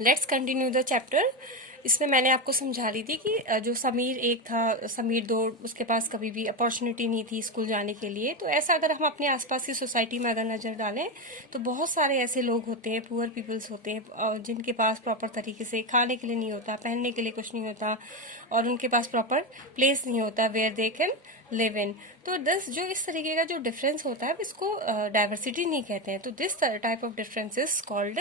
Let's continue the chapter. इसमें मैंने आपको समझा रही थी कि जो समीर एक था, समीर दो, उसके पास कभी भी अपॉर्चुनिटी नहीं थी स्कूल जाने के लिए। तो ऐसा अगर हम अपने आसपास की सोसाइटी में अगर नज़र डालें तो बहुत सारे ऐसे लोग होते हैं, पुअर पीपल्स होते हैं, जिनके पास प्रॉपर तरीके से खाने के लिए नहीं होता, पहनने के लिए कुछ नहीं होता, और उनके पास प्रॉपर प्लेस नहीं होता where they can live in. तो दिस जो इस तरीके का जो डिफरेंस होता है इसको डाइवर्सिटी नहीं कहते हैं। तो this type of difference is called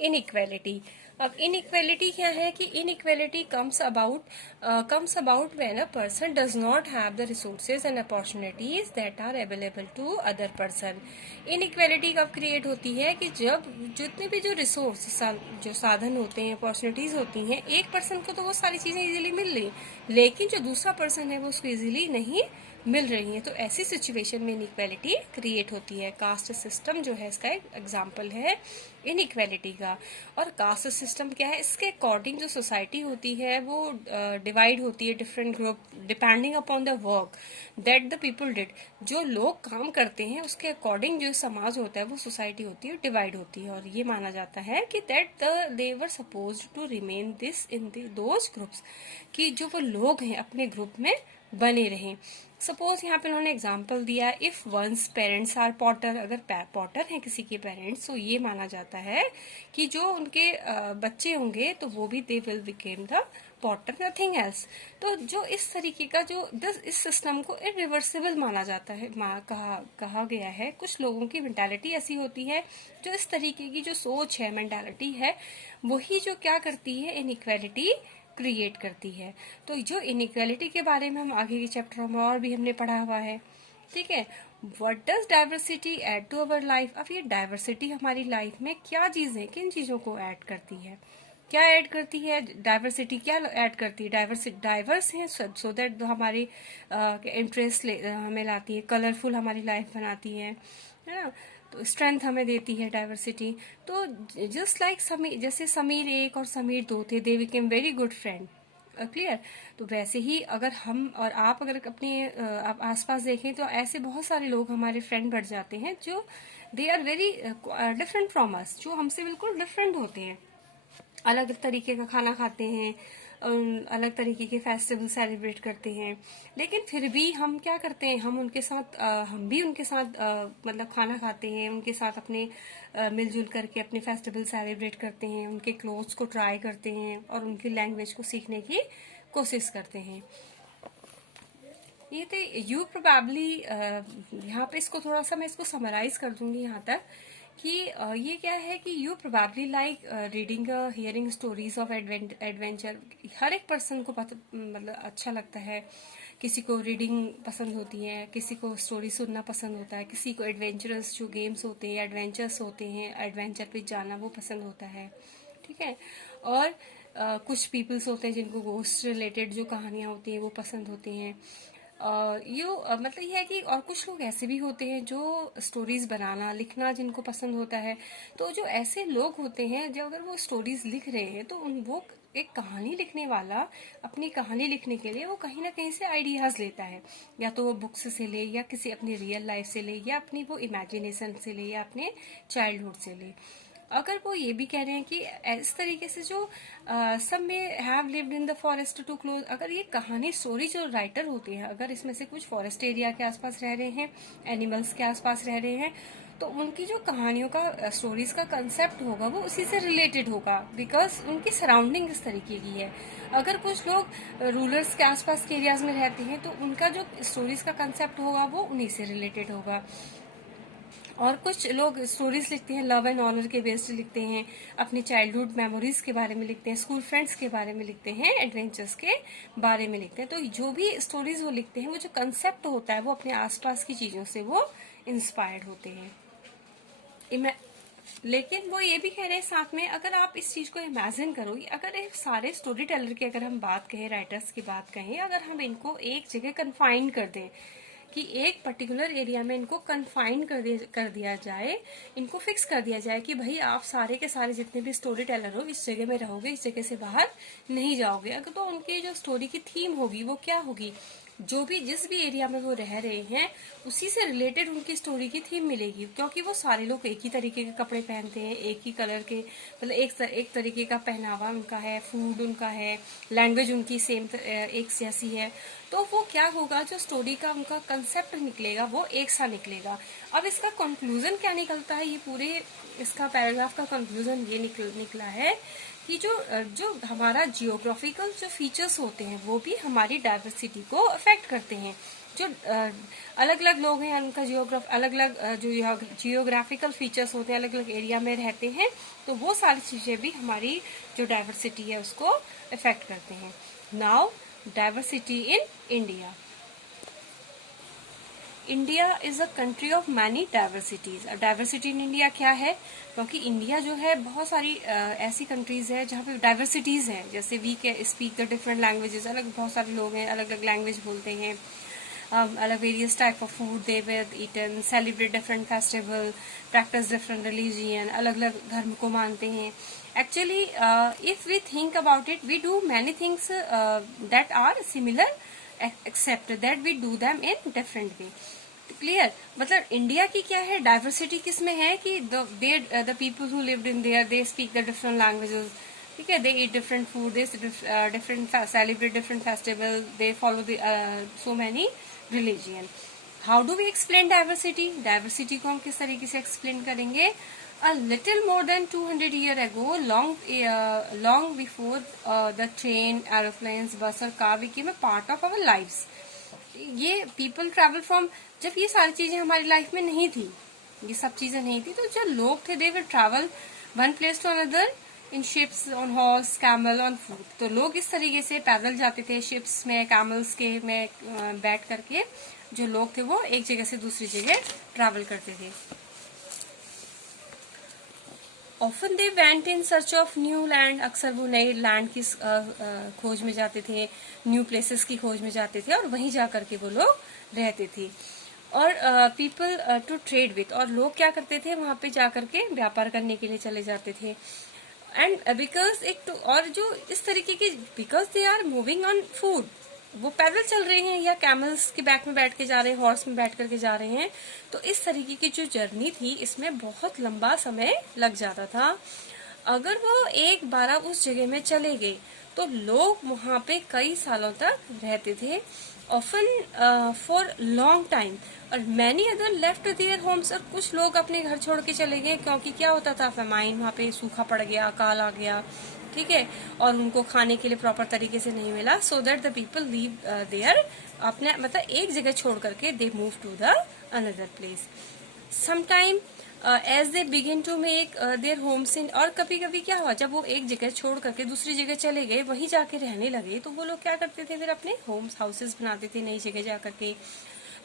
inequality. अब इनइक्वेलिटी क्या है कि inequality comes about when a person does not have the resources and opportunities that are available to other person. Inequality कब क्रिएट होती है कि जब जितने भी जो रिसोर्स जो साधन होते हैं, अपॉर्चुनिटीज होती हैं, एक पर्सन को तो वो सारी चीजें इजीली मिल रही, लेकिन जो दूसरा पर्सन है वो उसको इजीली नहीं मिल रही है। तो ऐसी सिचुएशन में इनइक्वेलिटी क्रिएट होती है। कास्ट सिस्टम जो है इसका एक एग्जाम्पल है इनइक्वेलिटी का। और कास्ट सिस्टम क्या है, इसके अकॉर्डिंग जो सोसाइटी होती है वो डिवाइड होती है different group depending upon the work that the people did. जो लोग काम करते हैं उसके अकॉर्डिंग जो समाज होता है, वो सोसाइटी होती है, डिवाइड होती है। और ये माना जाता है कि that they were suppose to remain this in those groups, कि जो वो लोग हैं अपने ग्रुप में बने रहें। सपोज यहाँ पे उन्होंने एग्जाम्पल दिया, if once parents are potter, अगर पॉटर हैं किसी के पेरेंट्स, तो ये माना जाता है कि जो उनके बच्चे होंगे तो वो भी they will became the Potter, nothing else. तो जो इस तरीके का जो इस सिस्टम को इरिवर्सिबल माना जाता है, कहा गया है। कुछ लोगों की मेंटालिटी ऐसी होती है, जो इस तरीके की जो सोच है, मेंटालिटी है, वही जो क्या करती है, इनइक्वेलिटी क्रिएट करती है। तो जो इनइक्वालिटी के बारे में हम आगे के चैप्टरों में और भी हमने पढ़ा हुआ है, ठीक है। What does diversity add to our life. अब ये डाइवर्सिटी हमारी लाइफ में क्या चीजें, किन चीजों को ऐड करती है, क्या ऐड करती है डाइवर्सिटी, क्या ऐड करती है डाइवर्स है सो दैट हमारे इंटरेस्ट हमें लाती है, कलरफुल हमारी लाइफ बनाती है ना। तो स्ट्रेंथ हमें देती है डाइवर्सिटी। तो जस्ट लाइक समीर, जैसे समीर एक और समीर दो थे, they became very good friend, clear. तो वैसे ही अगर हम और आप अगर अपने आप आसपास देखें तो ऐसे बहुत सारे लोग हमारे फ्रेंड बढ़ जाते हैं जो they are very different from us, जो हमसे बिल्कुल डिफरेंट होते हैं, अलग तरीके का खाना खाते हैं, अलग तरीके के फेस्टिवल सेलिब्रेट करते हैं, लेकिन फिर भी हम क्या करते हैं, हम उनके साथ हम भी उनके साथ मतलब खाना खाते हैं, उनके साथ अपने मिलजुल करके अपने फेस्टिवल सेलिब्रेट करते हैं, उनके क्लोथ्स को ट्राई करते हैं और उनकी लैंग्वेज को सीखने की कोशिश करते हैं। ये थे यू प्रोबेबली, यहाँ पे इसको थोड़ा सा मैं इसको समराइज कर दूंगी यहाँ तक कि ये क्या है कि you probably like reading hearing stories of adventure. हर एक पर्सन को मतलब अच्छा लगता है, किसी को रीडिंग पसंद होती है, किसी को स्टोरी सुनना पसंद होता है, किसी को एडवेंचरस जो गेम्स होते हैं, एडवेंचर्स होते हैं, एडवेंचर पे जाना वो पसंद होता है, ठीक है। और कुछ पीपल्स होते हैं जिनको गोस्ट रिलेटेड जो कहानियां होती हैं वो पसंद होती हैं। मतलब ये है कि और कुछ लोग ऐसे भी होते हैं जो स्टोरीज बनाना लिखना जिनको पसंद होता है। तो जो ऐसे लोग होते हैं जो अगर वो स्टोरीज लिख रहे हैं तो वो एक कहानी लिखने वाला अपनी कहानी लिखने के लिए वो कहीं ना कहीं से आइडियाज लेता है, या तो वो बुक्स से ले, या किसी अपनी रियल लाइफ से ले, या अपनी वो इमेजिनेशन से ले, या अपने चाइल्डहुड से ले। अगर वो ये भी कह रहे हैं कि इस तरीके से जो सब में have lived in the forest to close, अगर ये कहानी स्टोरी जो राइटर होते हैं अगर इसमें से कुछ फॉरेस्ट एरिया के आसपास रह रहे हैं, एनिमल्स के आसपास रह रहे हैं, तो उनकी जो कहानियों का स्टोरीज का कंसेप्ट होगा वो उसी से रिलेटेड होगा, बिकॉज उनकी सराउंडिंग इस तरीके की है। अगर कुछ लोग रूलर्स के आसपास के एरियाज में रहते हैं तो उनका जो स्टोरीज का कंसेप्ट होगा वो उन्हीं से रिलेटेड होगा। और कुछ लोग स्टोरीज लिखते हैं लव एंड ऑनर के बेस्ड लिखते हैं, अपने चाइल्डहुड मेमोरीज के बारे में लिखते हैं, स्कूल फ्रेंड्स के बारे में लिखते हैं, एडवेंचर्स के बारे में लिखते हैं। तो जो भी स्टोरीज वो लिखते हैं वो जो कंसेप्ट होता है वो अपने आसपास की चीजों से वो इंस्पायर्ड होते हैं। लेकिन वो ये भी कह रहे हैं साथ में, अगर आप इस चीज को इमेजिन करो, अगर सारे स्टोरी टेलर की अगर हम बात कहें, राइटर्स की बात कहें, अगर हम इनको एक जगह कन्फाइन कर दें कि एक पर्टिकुलर एरिया में इनको कन्फाइन कर दिया जाए, इनको फिक्स कर दिया जाए कि भाई आप सारे के सारे जितने भी स्टोरी टेलर हो इस जगह में रहोगे, इस जगह से बाहर नहीं जाओगे। अगर तो उनकी जो स्टोरी की थीम होगी वो क्या होगी, जो भी जिस भी एरिया में वो रह रहे हैं उसी से रिलेटेड उनकी स्टोरी की थीम मिलेगी, क्योंकि वो सारे लोग एक ही तरीके के कपड़े पहनते हैं, एक ही कलर के, मतलब एक तरीके का पहनावा उनका है, फूड उनका है, लैंग्वेज उनकी सेम एक जैसी है। तो वो क्या होगा, जो स्टोरी का उनका कंसेप्ट निकलेगा वो एक सा निकलेगा। अब इसका कंक्लूजन क्या निकलता है, ये पूरे इसका पैराग्राफ का कंक्लूजन ये निकला है कि जो हमारा जियोग्राफिकल जो फीचर्स होते हैं वो भी हमारी डाइवर्सिटी को अफेक्ट करते हैं। जो अलग अलग लोग हैं उनका अलग अलग जो जियोग्राफिकल फीचर्स होते हैं, अलग अलग एरिया में रहते हैं, तो वो सारी चीजें भी हमारी जो डाइवर्सिटी है उसको अफेक्ट करते हैं। Now diversity in India. India is a country of many diversities. Diversity in India क्या है, क्योंकि इंडिया जो है बहुत सारी ऐसी कंट्रीज है जहाँ पे डाइवर्सिटीज है। जैसे वी के स्पीक द डिफरेंट लैंग्वेजेस, अलग बहुत सारे लोग हैं अलग अलग लैंग्वेज बोलते हैं, अलग various type of food they with eaten, celebrate different festival, practice different religion, अलग अलग धर्म को मानते हैं। Actually if we think about it, we do many things that are similar except that we do them in different way. Clear, मतलब India की क्या है डाइवर्सिटी किसमें है कि the people who lived in there they speak the different languages, ठीक है, they eat different food, they different celebrate different festival, they follow the so many religion. How do we explain diversity? Diversity को हम किस तरीके से explain करेंगे? A little more than 200 years ago, long before the train, aeroplanes, bus और car became a part of our lives. ये people travel from, जब ये सारी चीजें हमारी लाइफ में नहीं थी, ये सब चीजें नहीं थी, तो जो लोग थे they will travel one place to another in ships, on horse, camel, on foot. तो लोग इस तरीके से पैदल जाते थे, ships में, camels के में बैठ करके जो लोग थे वो एक जगह से दूसरी जगह ट्रैवल करते थे। Often they went in search of new land, अक्सर वो नए लैंड की खोज में जाते थे, न्यू प्लेसेस की खोज में जाते थे और वहीं जा करके वो लोग रहते थे। और पीपल टू ट्रेड विथ, और लोग क्या करते थे वहां पे जा करके व्यापार करने के लिए चले जाते थे। एंड बिकॉज और जो इस तरीके के, because they are moving on food, वो पैदल चल रहे हैं या कैमल्स के बैक में बैठ के जा रहे हैं, हॉर्स में बैठ करके जा रहे हैं, तो इस तरीके की जो जर्नी थी इसमें बहुत लंबा समय लग जाता था। अगर वो एक बार उस जगह में चले गए तो लोग वहां पे कई सालों तक रहते थे, ऑफन फॉर लॉन्ग टाइम। और many other left their homes, और कुछ लोग अपने घर छोड़ के चले गए, क्योंकि क्या होता था, फेमाइन, वहां पे सूखा पड़ गया, अकाल आ गया, ठीक है, और उनको खाने के लिए प्रॉपर तरीके से नहीं मिला। So that the people leave there, अपने मतलब एक जगह छोड़ करके they move to the another place. Sometime as they begin to make their homes in, और कभी कभी क्या हुआ, जब वो एक जगह छोड़ करके दूसरी जगह चले गए, वहीं जाके रहने लगे, तो वो लोग क्या करते थे, फिर अपने होम्स हाउसेस बनाते थे, नई जगह जा करके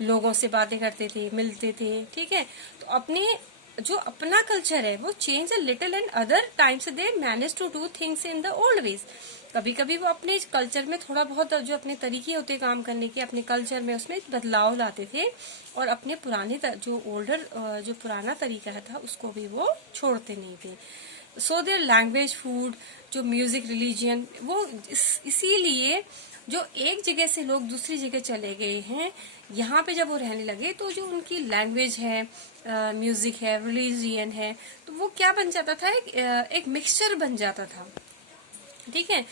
लोगों से बातें करते थे, मिलते थे, ठीक है। तो अपने जो अपना कल्चर है वो change a little, and other times they manage to do things in the old ways. कभी कभी वो अपने कल्चर में थोड़ा बहुत जो अपने तरीके होते काम करने के, अपने कल्चर में उसमें बदलाव लाते थे, और अपने पुराने जो ओल्डर जो पुराना तरीका था उसको भी वो छोड़ते नहीं थे। सो देयर लैंग्वेज, फूड, जो म्यूजिक, रिलीजियन, वो इसीलिए जो एक जगह से लोग दूसरी जगह चले गए हैं, यहाँ पे जब वो रहने लगे तो जो उनकी लैंग्वेज है, म्यूजिक है, रिलीजियन है, तो वो क्या बन जाता था, एक मिक्सचर बन जाता था, ठीक है।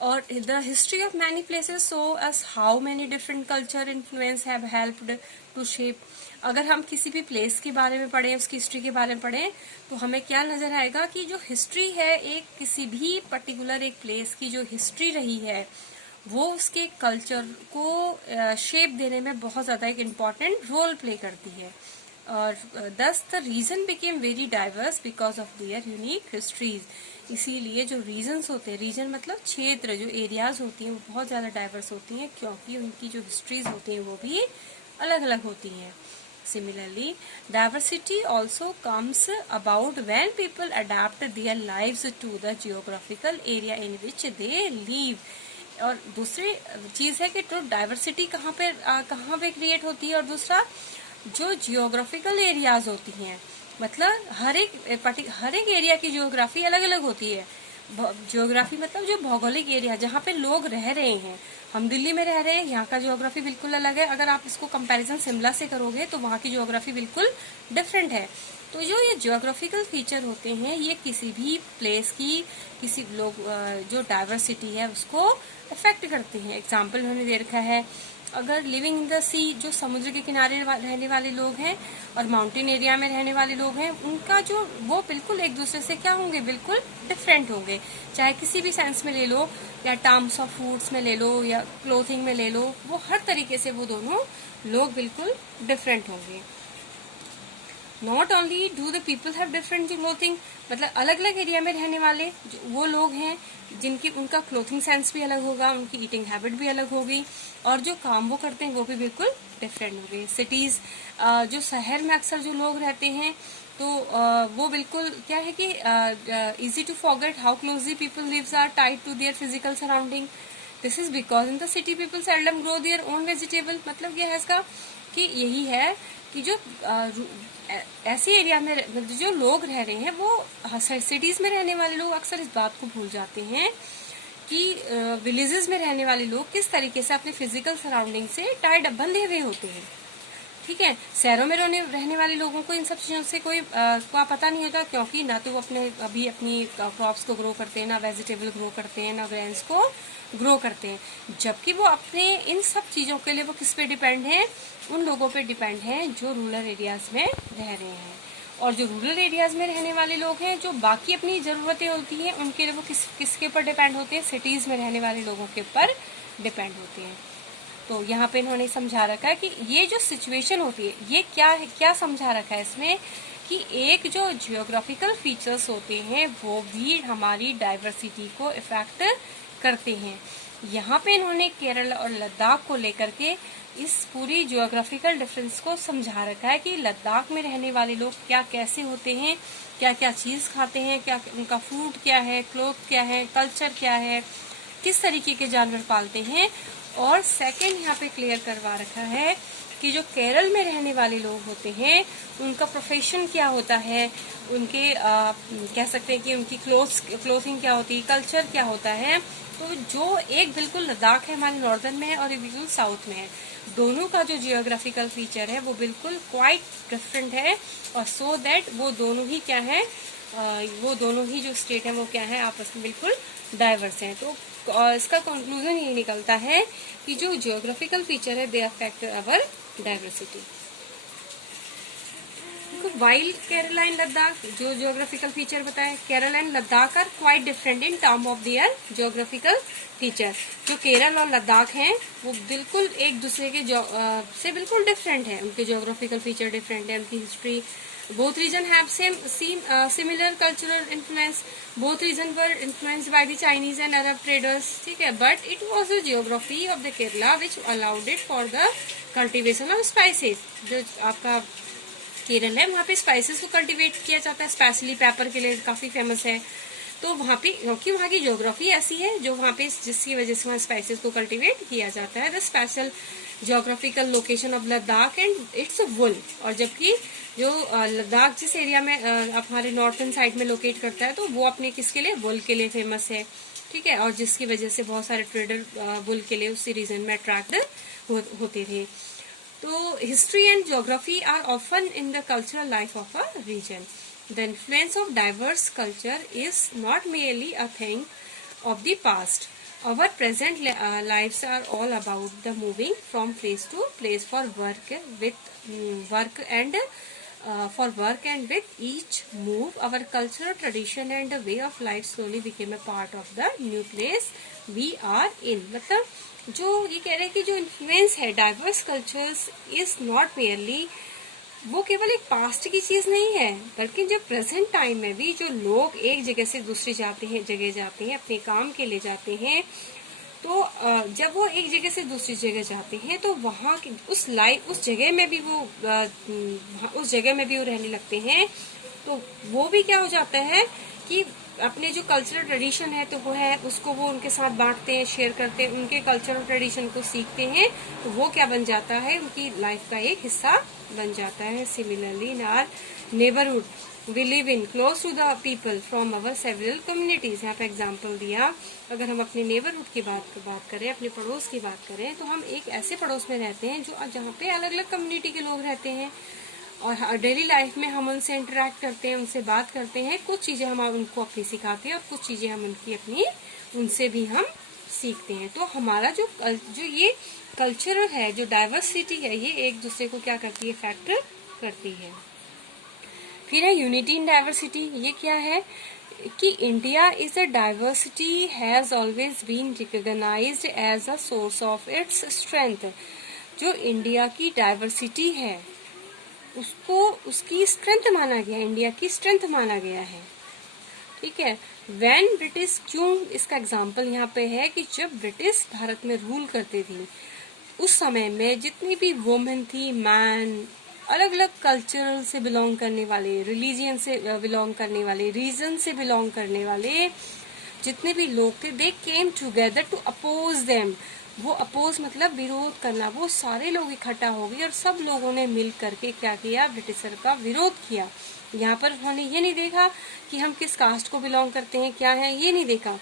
और the history of many places show us how many different culture influence have helped to shape. अगर हम किसी भी प्लेस के बारे में पढ़ें, उसकी हिस्ट्री के बारे में पढ़ें, तो हमें क्या नजर आएगा कि जो हिस्ट्री है, एक किसी भी पर्टिकुलर एक प्लेस की जो हिस्ट्री रही है, वो उसके कल्चर को शेप देने में बहुत ज्यादा एक इम्पॉर्टेंट रोल प्ले करती है। और thus the region became very diverse because of their unique histories. इसीलिए जो रीजन्स होते हैं, रीजन मतलब क्षेत्र, जो एरियाज होती हैं वो बहुत ज्यादा डाइवर्स होती हैं, क्योंकि उनकी जो हिस्ट्रीज होती हैं वो भी अलग अलग होती हैं। Similarly, diversity also comes about when people adapt their lives to the geographical area in which they live. और दूसरी चीज है कि तो डाइवर्सिटी कहाँ पे क्रिएट होती है, और दूसरा जो जियोग्राफिकल एरियाज होती हैं, मतलब हर एक एरिया की जियोग्राफी अलग अलग होती है। ज्योग्राफी मतलब जो भौगोलिक एरिया जहाँ पे लोग रह रहे हैं। हम दिल्ली में रह रहे हैं, यहाँ का ज्योग्राफी बिल्कुल अलग है। अगर आप इसको कंपैरिजन शिमला से करोगे तो वहाँ की ज्योग्राफी बिल्कुल डिफरेंट है। तो जो ये ज्योग्राफिकल फीचर होते हैं ये किसी भी प्लेस की किसी लोग जो डाइवर्सिटी है उसको अफेक्ट करते हैं। एग्जाम्पल उन्होंने दे रखा है, अगर लिविंग इन द सी, जो समुद्र के किनारे रहने वाले लोग हैं और माउंटेन एरिया में रहने वाले लोग हैं, उनका जो वो बिल्कुल एक दूसरे से क्या होंगे, बिल्कुल डिफरेंट होंगे। चाहे किसी भी सेंस में ले लो, या टर्म्स ऑफ फूड्स में ले लो, या क्लोथिंग में ले लो, वो हर तरीके से वो दोनों लोग बिल्कुल डिफरेंट होंगे। Not only do the people have different clothing, मतलब अलग अलग एरिया में रहने वाले वो लोग हैं जिनकी उनका क्लोथिंग सेंस भी अलग होगा, उनकी ईटिंग हैबिट भी अलग होगी, और जो काम वो करते हैं वो भी बिल्कुल डिफरेंट होंगे। सिटीज, जो शहर में अक्सर जो लोग रहते हैं तो वो बिल्कुल क्या है कि easy to forget how closely people lives are tied to their physical surrounding. This is because in the city people seldom grow their own vegetable. मतलब ये है इसका कि यही है कि जो ऐसे एरिया में जो लोग रह रहे हैं वो सिटीज में रहने वाले लोग अक्सर इस बात को भूल जाते हैं कि विलेजेस में रहने वाले लोग किस तरीके से अपने फिजिकल सराउंडिंग से टाइड बंधे हुए होते हैं। ठीक है, शहरों में रहने वाले लोगों को इन सब चीजों से कोई पता नहीं होता, क्योंकि ना तो वो अपनी क्रॉप्स को ग्रो करते हैं, ना वेजिटेबल ग्रो करते हैं, ना ग्रेन्स को ग्रो करते हैं। जबकि वो अपने इन सब चीजों के लिए वो किस पे डिपेंड है, उन लोगों पे डिपेंड है जो रूरल एरियाज में रह रहे हैं। और जो रूरल एरियाज में रहने वाले लोग हैं, जो बाकी अपनी जरूरतें होती हैं उनके लिए वो किसके ऊपर डिपेंड होते हैं, सिटीज में रहने वाले लोगों के ऊपर डिपेंड होते हैं। तो यहाँ पे इन्होंने समझा रखा है कि ये जो सिचुएशन होती है ये क्या समझा रखा है इसमें, कि एक जो जियोग्राफिकल फीचर्स होते हैं वो भी हमारी डाइवर्सिटी को इफेक्ट करते हैं। यहाँ पे इन्होंने केरल और लद्दाख को लेकर के इस पूरी जियोग्राफिकल डिफरेंस को समझा रखा है कि लद्दाख में रहने वाले लोग क्या कैसे होते हैं, क्या क्या चीज खाते हैं, क्या उनका फूड क्या है, क्लोथ क्या है, कल्चर क्या है, किस तरीके के जानवर पालते हैं। और सेकंड यहाँ पे क्लियर करवा रखा है कि जो केरल में रहने वाले लोग होते हैं उनका प्रोफेशन क्या होता है, उनके कह सकते हैं कि उनकी क्लोथिंग क्या होती है, कल्चर क्या होता है। तो जो एक बिल्कुल लद्दाख है हमारे नॉर्दर्न में है और एक बिल्कुल साउथ में है, दोनों का जो जियोग्राफिकल फीचर है वो बिल्कुल क्वाइट डिफरेंट है। और सो दैट वो दोनों ही क्या है, वो दोनों ही जो स्टेट है वो क्या है, आपस में बिल्कुल डाइवर्स हैं। तो इसका कंक्लूजन ये निकलता है कि जो जियोग्राफिकल फीचर है they affect our diversity. While Kerala and Ladakh जो जियोग्राफिकल फीचर बताए, Kerala and Ladakh are quite different in term of their geographical feature. जो केरल और लद्दाख हैं वो बिल्कुल एक दूसरे के से बिल्कुल डिफरेंट है, उनके जियोग्राफिकल फीचर डिफरेंट है, उनकी history. Both region have seen similar cultural influence. Both region were influenced by the Chinese and Arab traders. ठीक है, but it was the geography of the Kerala which allowed it for the cultivation of spices. जो आपका केरल है वहाँ पे spices को cultivate किया जाता है, स्पेशली पेपर के लिए काफी फेमस है। तो वहाँ पे क्योंकि वहाँ की ज्योग्राफी ऐसी है जो वहाँ पे जिसकी वजह से वहाँ स्पाइसेस को कल्टीवेट किया जाता है। The special geographical location of Ladakh and its wool. और जबकि जो लद्दाख जिस एरिया में हमारे नॉर्थन साइड में लोकेट करता है तो वो अपने किसके लिए, वुल के लिए फेमस है। ठीक है, और जिसकी वजह से बहुत सारे ट्रेडर वुल के लिए उसी रीजन में अट्रैक्ट होते थे। तो history and geography are often in the cultural life of a region. The influence of diverse culture is not merely a thing of the past. Our present lives are all about the moving from place to place for work and with each move, our cultural tradition and the way of life slowly became a part of the new place we are in. मतलब जो ये कह रहे हैं कि जो influence है diverse cultures is not merely, वो केवल एक पास्ट की चीज नहीं है, बल्कि जब प्रेजेंट टाइम में भी जो लोग एक जगह से दूसरी जगह जाते हैं, अपने काम के लिए जाते हैं, तो जब वो एक जगह से दूसरी जगह जाते हैं तो वहाँ की उस जगह में भी वो रहने लगते हैं। तो वो भी क्या हो जाता है कि अपने जो कल्चरल ट्रेडिशन है तो वो है उसको वो उनके साथ बांटते हैं, शेयर करते हैं, उनके कल्चरल ट्रेडिशन को सीखते हैं, तो वो क्या बन जाता है, उनकी लाइफ का एक हिस्सा बन जाता है। Similarly in our neighbourhood we live in close to the people from our several communities. यहाँ पे एग्जाम्पल दिया, अगर हम अपने नेबरहुड की बात करें, अपने पड़ोस की बात करें, तो हम एक ऐसे पड़ोस में रहते हैं जो जहाँ पे अलग अलग कम्युनिटी के लोग रहते हैं और डेली लाइफ में हम उनसे इंटरेक्ट करते हैं, उनसे बात करते हैं। कुछ चीजें हम उनको अपनी सिखाते हैं और कुछ चीजें हम उनकी अपनी उनसे भी हम सीखते हैं। तो हमारा जो ये कल्चरल है, जो डाइवर्सिटी है, ये एक दूसरे को क्या करती है, फैक्टर करती है। फिर है यूनिटी इन डाइवर्सिटी। ये क्या है कि India is a diversity has always been recognised as a source of its strength. जो इंडिया की डाइवर्सिटी है उसको उसकी स्ट्रेंथ माना गया, इंडिया की स्ट्रेंथ माना गया है। ठीक है। व्हेन ब्रिटिश, क्यों इसका एग्जाम्पल यहाँ पे है कि जब ब्रिटिश भारत में रूल करते थे उस समय में जितनी भी वुमेन थी, मैन, अलग अलग कल्चर से बिलोंग करने वाले, रिलीजियन से बिलोंग करने वाले, रीजन से बिलोंग करने वाले जितने भी लोग थे, they came together to oppose them. वो अपोज मतलब विरोध करना, वो सारे लोग इकट्ठा हो गए और सब लोगों ने मिल करके क्या किया, ब्रिटिशर का विरोध किया। यहाँ पर उन्होंने ये नहीं देखा कि हम किस कास्ट को बिलोंग करते हैं, क्या है, ये नहीं देखा।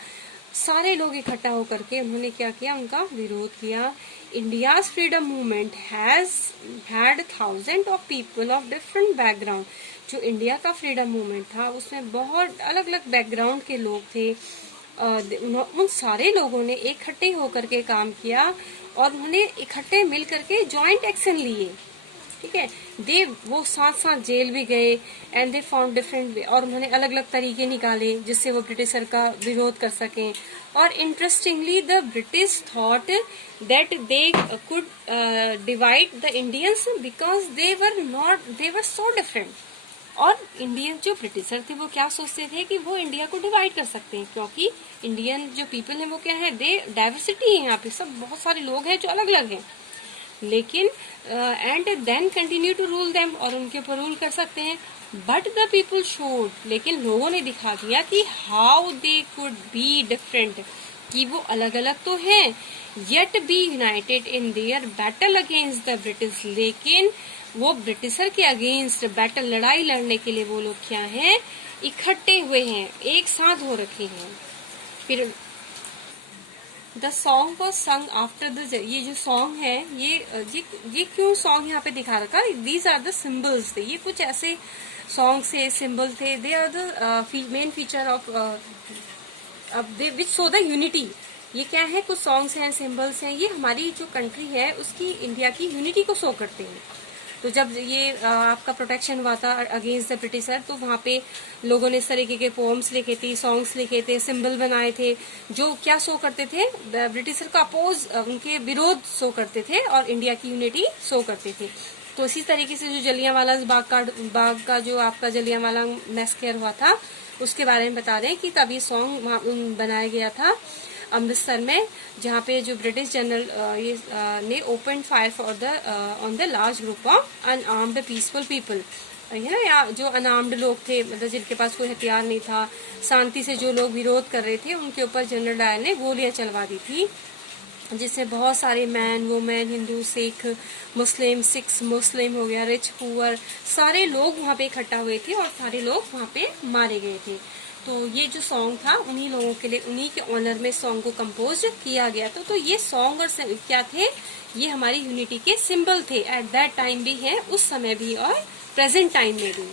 सारे लोग इकट्ठा होकर के उन्होंने क्या किया, उनका विरोध किया। India's freedom movement has had thousand of people of different background. जो इंडिया का फ्रीडम मूवमेंट था उसमें बहुत अलग अलग बैकग्राउंड के लोग थे। उन सारे लोगों ने इकट्ठे होकर के काम किया और उन्होंने इकट्ठे मिल करके जॉइंट एक्शन लिए। ठीक है। वो साथ साथ जेल भी गए and they found different way, और उन्होंने अलग अलग तरीके निकाले जिससे वो ब्रिटिशर का विरोध कर सकें। और interestingly the British thought that they could divide the Indians because they were so different. और इंडियन जो ब्रिटिशर थे वो क्या सोचते थे कि वो इंडिया को डिवाइड कर सकते हैं, क्योंकि इंडियन जो पीपल है वो क्या है, दे डाइवर्सिटी है, यहाँ पे सब बहुत सारे लोग हैं जो अलग अलग हैं, लेकिन and then continue to rule them, और उनके ऊपर रूल कर सकते हैं। बट द पीपल शोड, लेकिन लोगों ने दिखा दिया कि how they could be different, कि वो अलग अलग तो हैं, yet be united in their battle against the British. लेकिन वो ब्रिटिशर के अगेंस्ट बैटल, लड़ाई लड़ने के लिए वो लोग क्या हैं, इकट्ठे हुए हैं, एक साथ हो रखे हैं। फिर द सॉन्ग वॉज संग आफ्टर द, ये जो सॉन्ग है ये क्यों सॉन्ग यहाँ पे दिखा रखा, दीज आर द सिम्बल्स थे, ये कुछ ऐसे सॉन्ग से सिंबल थे, they are the main feature of they which show the unity. ये क्या है, कुछ सॉन्ग्स हैं, सिंबल्स हैं, ये हमारी जो कंट्री है उसकी, इंडिया की यूनिटी को शो करते हैं। तो जब ये आपका प्रोटेक्शन हुआ था अगेंस्ट द ब्रिटिशर, तो वहाँ पे लोगों ने इस तरीके के पोम्स लिखे थे, सॉन्ग्स लिखे थे, सिंबल बनाए थे, जो क्या शो करते थे, ब्रिटिशर का अपोज, उनके विरोध शो करते थे और इंडिया की यूनिटी शो करते थे। तो इसी तरीके से जो जलियांवाला बाग का जो आपका जलियांवाला मैसेकर हुआ था उसके बारे में बता रहे हैं कि तब ये सॉन्ग बनाया गया था अमृतसर में, जहाँ पे जो ब्रिटिश जनरल ने open fire for the on the large group of unarmoured peaceful people, है ना, या जो अनआर्म्ड लोग थे, मतलब जिनके पास कोई हथियार नहीं था, शांति से जो लोग विरोध कर रहे थे, उनके ऊपर जनरल डायर ने गोलियां चलवा दी थी, जिससे बहुत सारे मैन, वुमेन, हिंदू, सिख, मुस्लिम, सिक्स मुस्लिम हो गया, रिच पुअर, सारे लोग वहाँ पे इकट्ठा हुए थे और सारे लोग वहाँ पे मारे गए थे। तो ये जो सॉन्ग था उन्हीं लोगों के लिए, उन्हीं के ऑनर में सॉन्ग को कंपोज किया गया था। तो ये सॉन्ग और क्या थे, ये हमारी यूनिटी के सिंबल थे, एट दैट टाइम भी है, उस समय भी और प्रेजेंट टाइम में भी।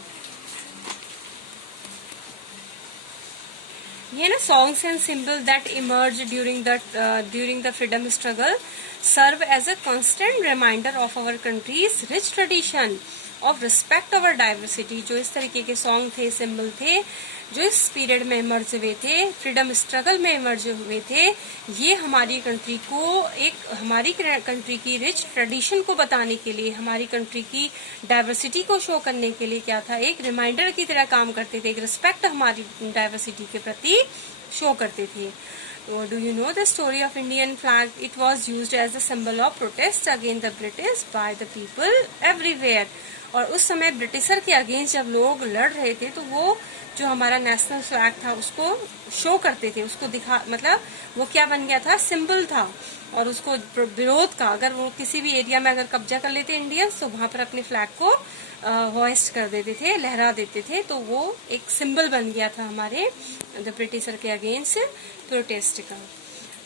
ये ना songs and symbol that emerge during the freedom struggle serve as a constant reminder of our country's rich tradition of respect over diversity. जो इस तरीके के सॉन्ग थे, सिंबल थे, जो इस पीरियड में इमर्ज हुए थे, फ्रीडम स्ट्रगल में इमर्ज हुए थे, ये हमारी कंट्री को, एक हमारी कंट्री की रिच ट्रेडिशन को बताने के लिए, हमारी कंट्री की डाइवर्सिटी को शो करने के लिए क्या था, एक रिमाइंडर की तरह काम करते थे, एक रिस्पेक्ट हमारी डाइवर्सिटी के प्रति शो करते थे। Do you know the story of Indian flag? It was used as a symbol of protest against the British by the people everywhere. और उस समय ब्रिटिशर के अगेंस्ट जब लोग लड़ रहे थे तो वो जो हमारा नेशनल फ्लैग था उसको शो करते थे, उसको दिखा, मतलब वो क्या बन गया था, सिंबल था। और उसको विरोध का, अगर वो किसी भी एरिया में अगर कब्जा कर लेते इंडियंस तो वहां पर अपने फ्लैग को होइस्ट कर देते थे, लहरा देते थे। तो वो एक सिंबल बन गया था हमारे द ब्रिटिशर के अगेंस्ट प्रोटेस्ट का।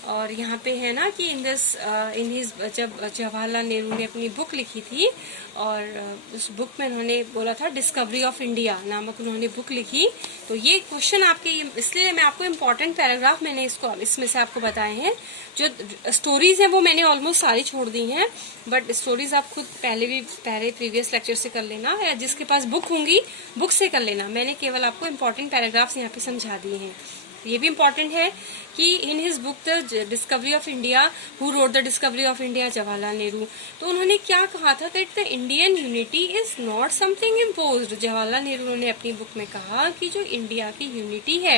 और यहाँ पे है ना कि इन हिज, जब जवाहरलाल नेहरू ने अपनी बुक लिखी थी और उस बुक में उन्होंने बोला था डिस्कवरी ऑफ इंडिया नामक उन्होंने बुक लिखी। तो ये क्वेश्चन आपके, इसलिए मैं आपको इम्पोर्टेंट पैराग्राफ मैंने इसमें से आपको बताए हैं। जो स्टोरीज हैं वो मैंने ऑलमोस्ट सारी छोड़ दी हैं, बट स्टोरीज आप खुद पहले प्रीवियस लेक्चर से कर लेना, या जिसके पास बुक होंगी बुक से कर लेना। मैंने केवल आपको इम्पोर्टेंट पैराग्राफ्स यहाँ पे समझा दिए हैं। ये भी इम्पोर्टेंट है कि in his book the discovery of India, who wrote the discovery of India, Jawaharlal Nehru. तो उन्होंने क्या कहा था, that the Indian unity is not something imposed. Jawaharlal Nehru ने अपनी बुक में कहा कि जो इंडिया की यूनिटी है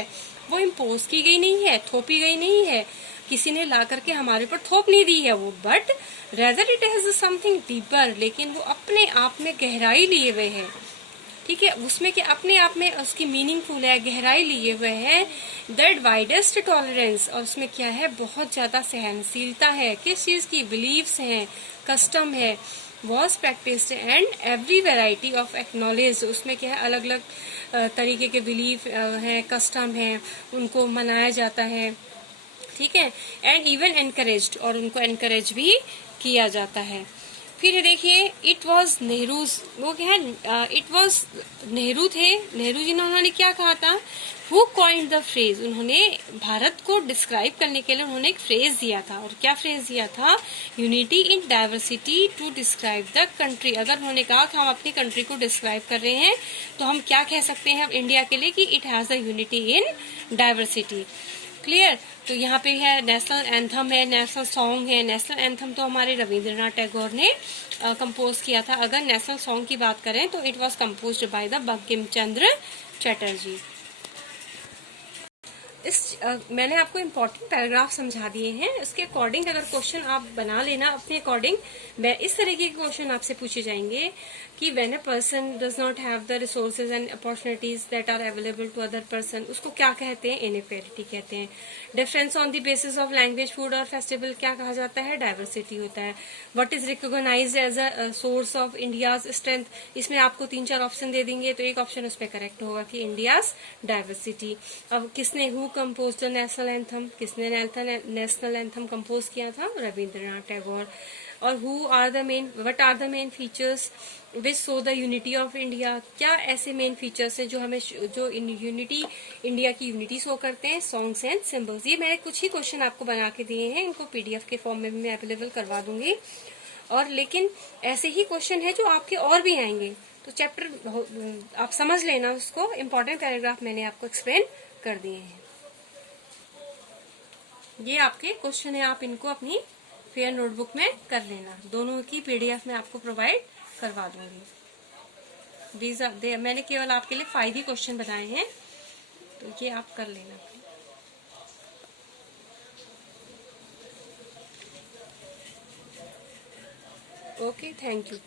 वो इम्पोज की गई नहीं है, थोपी गई नहीं है, किसी ने ला करके हमारे ऊपर थोप नहीं दी है वो, but rather it has something deeper, लेकिन वो अपने आप में गहराई लिए हुए है। ठीक है, उसमें कि अपने आप में उसकी मीनिंगफुल है, गहराई लिए हुए है। दैट वाइडेस्ट टॉलरेंस, और उसमें क्या है, बहुत ज्यादा सहनशीलता है। किस चीज की, बिलीव्स हैं, कस्टम है, was practised and every variety of acknowledge. उसमें क्या है, अलग अलग तरीके के बिलीव है, कस्टम है, उनको मनाया जाता है। ठीक है, एंड इवन एनकरेज्ड, और उनको एनकरेज भी किया जाता है। फिर देखिए, इट वॉज नेहरूज, वो क्या है, इट वॉज नेहरू थे, नेहरू जी ने उन्होंने क्या कहा था, हु कॉइंड द फ्रेज, उन्होंने भारत को डिस्क्राइब करने के लिए उन्होंने एक फ्रेज दिया था। और क्या फ्रेज दिया था, unity in diversity to describe the country. अगर उन्होंने कहा कि हम अपनी कंट्री को डिस्क्राइब कर रहे हैं तो हम क्या कह सकते हैं इंडिया के लिए, कि it has the unity in diversity. Clear. तो यहाँ पे है नेशनल एंथम है, नेशनल सॉन्ग है। नेशनल एंथम तो हमारे रविंद्रनाथ टैगोर ने कंपोज किया था। अगर नेशनल सॉन्ग की बात करें तो it was composed by the Bankim Chandra Chatterjee. मैंने आपको इम्पोर्टेंट पैराग्राफ समझा दिए हैं। इसके अकॉर्डिंग अगर क्वेश्चन आप बना लेना अपने अकॉर्डिंग, मैं इस तरीके के क्वेश्चन आपसे पूछे जाएंगे कि when a person does not have the resources and opportunities that are available to other person, उसको क्या कहते हैं, इनइक्वालिटी कहते हैं। Difference on the basis of language, food और फेस्टिवल क्या कहा जाता है, डाइवर्सिटी होता है। What is recognised as a source of India's strength, इसमें आपको 3-4 ऑप्शन दे देंगे तो एक ऑप्शन उस पर करेक्ट होगा कि इंडियाज डाइवर्सिटी। अब किसने, who compose the national anthem, किसने नेशनल एंथम कंपोज किया था, रविंद्रनाथ टैगोर। और who are the main, what are the main features which show the unity of India, क्या ऐसे मेन फीचर्स हैं जो हमें, जो यूनिटी, इंडिया की यूनिटी शो करते हैं, सॉन्ग्स एंड सिंबल्स। ये मैंने कुछ ही क्वेश्चन आपको बना के दिए हैं, इनको पीडीएफ के फॉर्म में भी मैं अवेलेबल करवा दूंगी। और लेकिन ऐसे ही क्वेश्चन है जो आपके और भी आएंगे, तो चैप्टर आप समझ लेना उसको। इम्पोर्टेंट पैराग्राफ मैंने आपको एक्सप्लेन कर दिए हैं। ये आपके क्वेश्चन है, आप इनको अपनी फेयर नोटबुक में कर लेना। दोनों की पीडीएफ में आपको प्रोवाइड करवा दूंगी। मैंने केवल आपके लिए 5 ही क्वेश्चन बनाए हैं, तो ये आप कर लेना। Okay, thank you.